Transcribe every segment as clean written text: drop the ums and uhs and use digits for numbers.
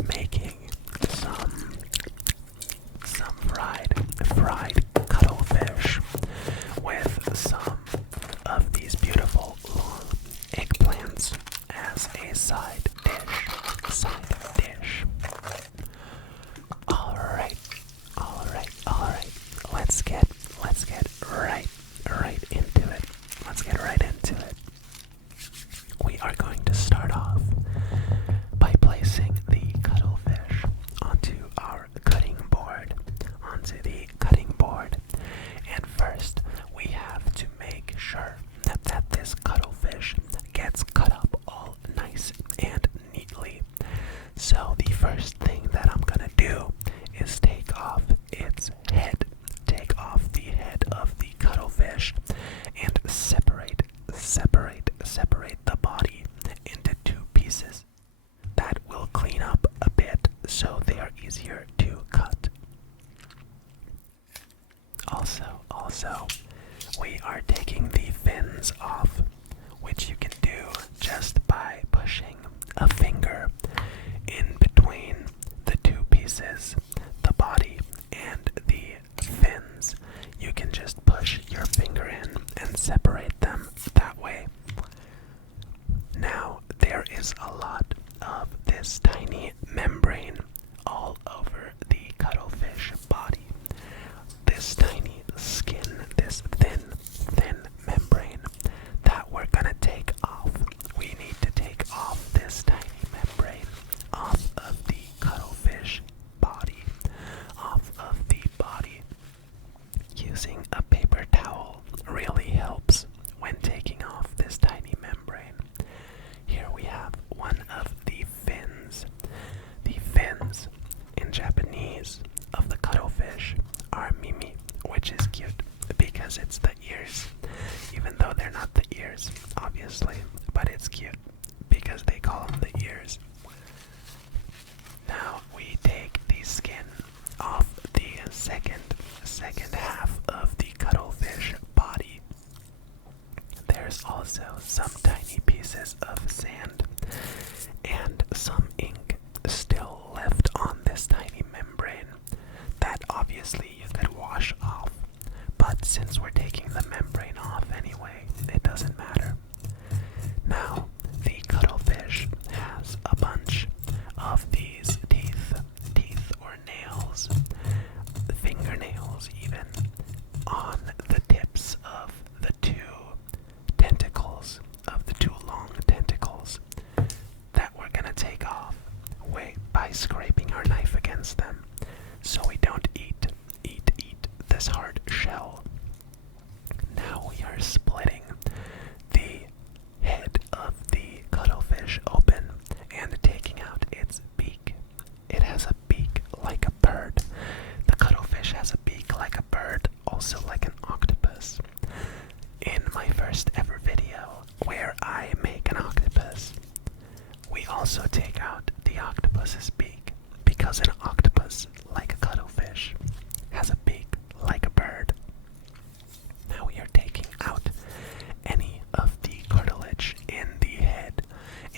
are making some fried cuttlefish with some of these beautiful long eggplants as a side dish. Alright. Let's get right into it. Let's get right into it. We are going to start off by placing the cuttlefish onto the cutting board. And first, we have to make sure that this cuttlefish gets cut up all nice and neatly. So the first thing that I'm gonna do is take off its head. Take off the head of the cuttlefish and separate the body into two pieces. That will clean up a bit so they are easier to cut. Also, we are taking the fins off, which you can do just by pushing a finger in between the two pieces, the body and the fins. You can just push your finger in and separate them that way. Now, there is a lot of this tiny membrane all over the cuttlefish body. This tiny skin, this thin membrane that we're gonna take off. We need to take off this tiny membrane off of the cuttlefish body. Using a paper towel really helps when taking off this tiny membrane. Here we have one of the fins. The fins in Japanese of the cuttlefish are mimi, which is cute because it's the ears, even though they're not the ears, obviously, but it's cute because they call them the ears. Now we take the skin off the second half of the cuttlefish body. There's also some tiny pieces of sand and some ink still left on this tiny membrane that obviously you could wash off, but since we're taking the membrane off anyway, it doesn't matter. Now, the cuttlefish has a bunch of these teeth or nails, fingernails even, on the tips of the two long tentacles that we're gonna take off by scraping our knife against them so we don't eat this hard shell. Now we are splitting the head of the cuttlefish open and taking out its beak. It has a beak like a bird. The cuttlefish has a beak like a bird, also like an octopus. In my first ever video where I make an octopus, we also take out the octopus's beak because an octopus, like a cuttlefish, has a beak like a bird. Now we are taking out any of the cartilage in the head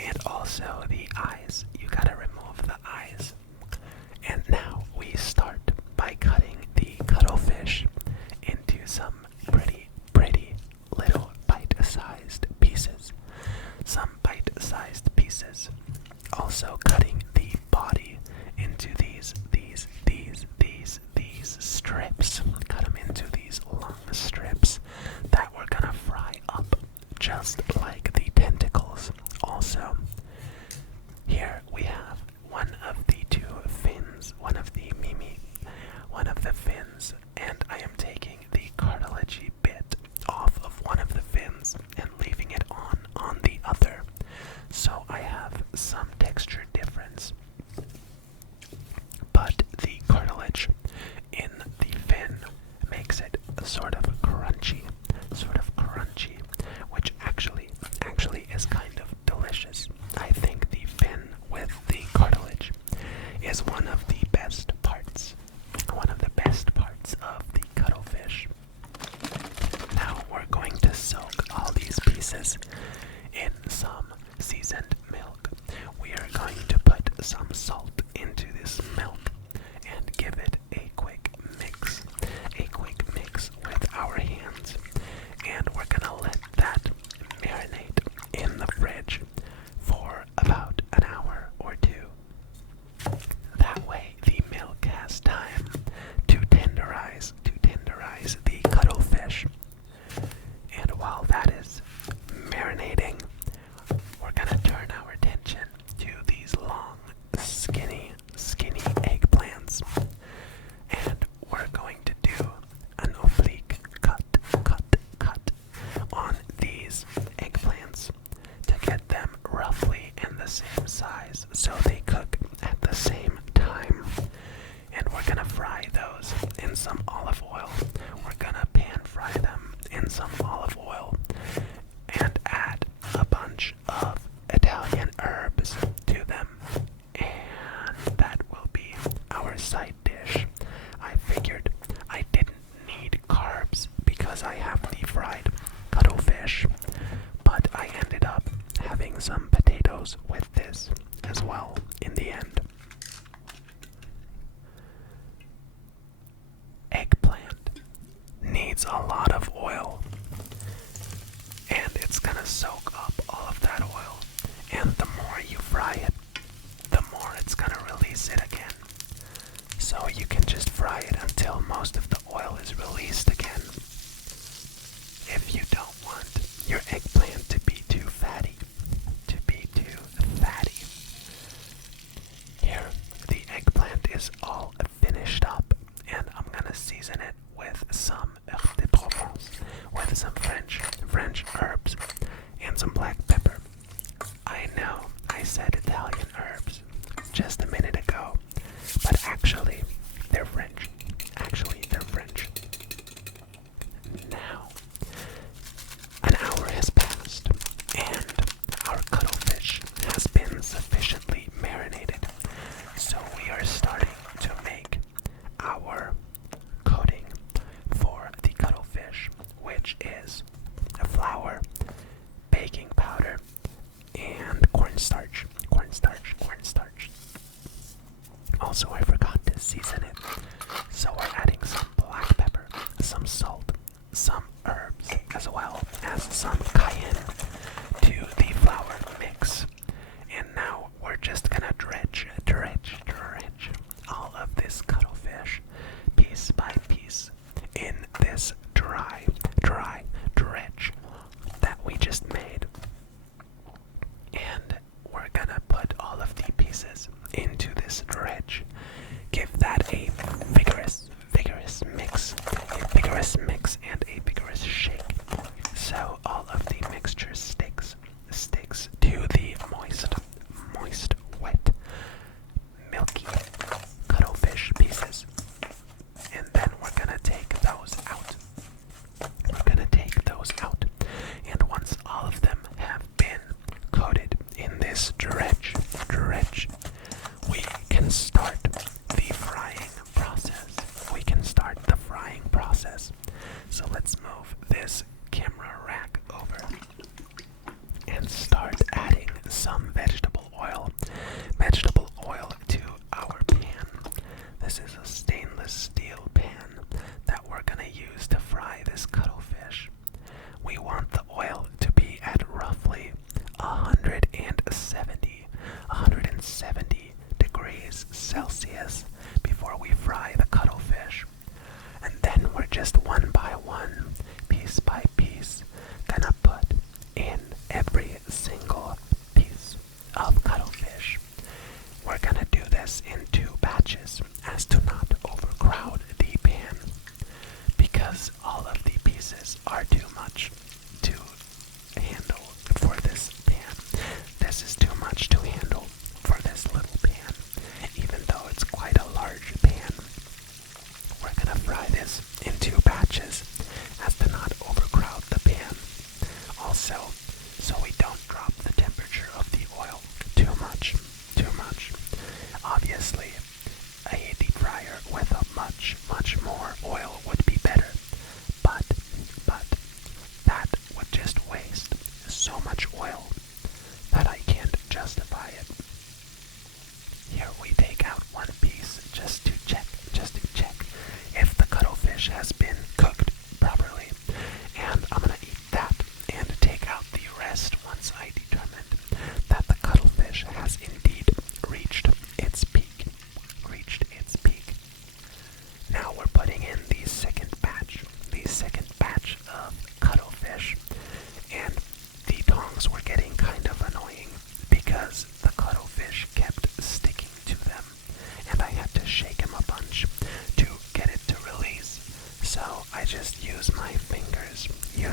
and also the eyes. You gotta remove the eyes. And now we start by cutting the cuttlefish into some pretty little bite-sized pieces. Also cutting the body into these strips. Cut them into these long strips that we're gonna fry up just like the tentacles. Also, here we have one of the two fins, one of the fins, and I am taking the cartilagey bit off of one of the fins and leaving it on the other. So I have some texture difference. But the cartilage in the fin makes it sort of crunchy, which actually is kind of delicious. I think the fin with the cartilage is one of the best parts of the cuttlefish. Now we're going to soak all these pieces in some seasoned milk. We are going to put some salt this milk and give it a quick mix with our hands. And we're gonna let that marinate in the fridge for about an hour or two. That way the milk has time to tenderize the cuttlefish. And while that is marinating, we're gonna turn our attention to these long, skinny eggplants. And we're going to do an oblique cut on these eggplants to get them roughly in the same size so they cook at the same time. And we're gonna fry those in some olive oil. We're gonna pan fry them in some olive oil and add a bunch of Italian herbs to them. And that will be our side dish. I figured I didn't need carbs because I have the fried cuttlefish, but I ended up having some potatoes with this as well in the end. Eggplant needs a lot of oil, and it's gonna soak up all of that oil. And the more you fry it, the more it's gonna release it again. So you can just fry it until most of the oil is released again. If you don't want your eggplant to be too fatty, Here, the eggplant is all finished up, and I'm gonna season it with some herbes de Provence, with some French herbs, and some black pepper. I know I said Italian herbs just a minute ago, but actually they're French. Now, an hour has passed, and our cuttlefish has been sufficiently marinated, so we are starting to make our coating for the cuttlefish, which is flour, baking powder, and cornstarch. Also, I forgot to season it, so we're adding some black pepper, some salt, some herbs, as well as some cayenne to the flour mix. And now we're just gonna dredge all of this cuttlefish piece by piece in this dry dredge that we just made. And we're gonna put all of the pieces into this dredge. Give that a vigorous mix and a vigorous shake, so all of the mixture sticks to the moist, wet, milky cuttlefish pieces. And then we're gonna take those out. And once all of them have been coated in this dredge, we can start the frying process. So let's move this camera rack over and start adding some vegetable oil to our pan. This is a stainless steel pan that we're gonna use to fry this cuttlefish. We want the oil to be at roughly 170 degrees Celsius before we fry the cuttlefish. And then we're just one by one, piece by piece, gonna put in every single piece of cuttlefish. We're gonna do this in 2 batches as to not overcrowd the pan, because all of the pieces are too much to handle for this pan. This is too much to handle for this little pan, even though it's quite a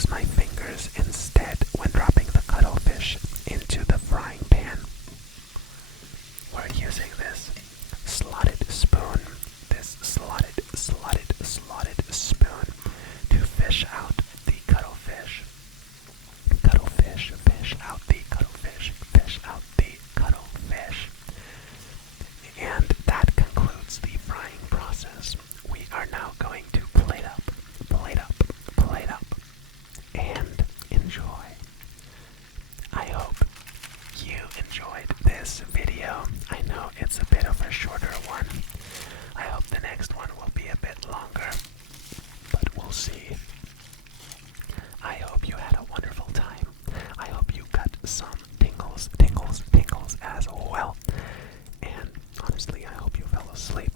use my fingers instead when dropping the cuttlefish into the frying pan. We're using this slotted spoon, slotted spoon to fish out the cuttlefish. Fish out the cuttlefish. And that concludes the frying process. We are now going to plate up, and enjoy. I hope you enjoyed this video. I know it's a bit of a shorter one. I hope the next one will be a bit longer, but we'll see. I hope you had a wonderful time. I hope you got some tingles as well. And honestly, I hope you fell asleep.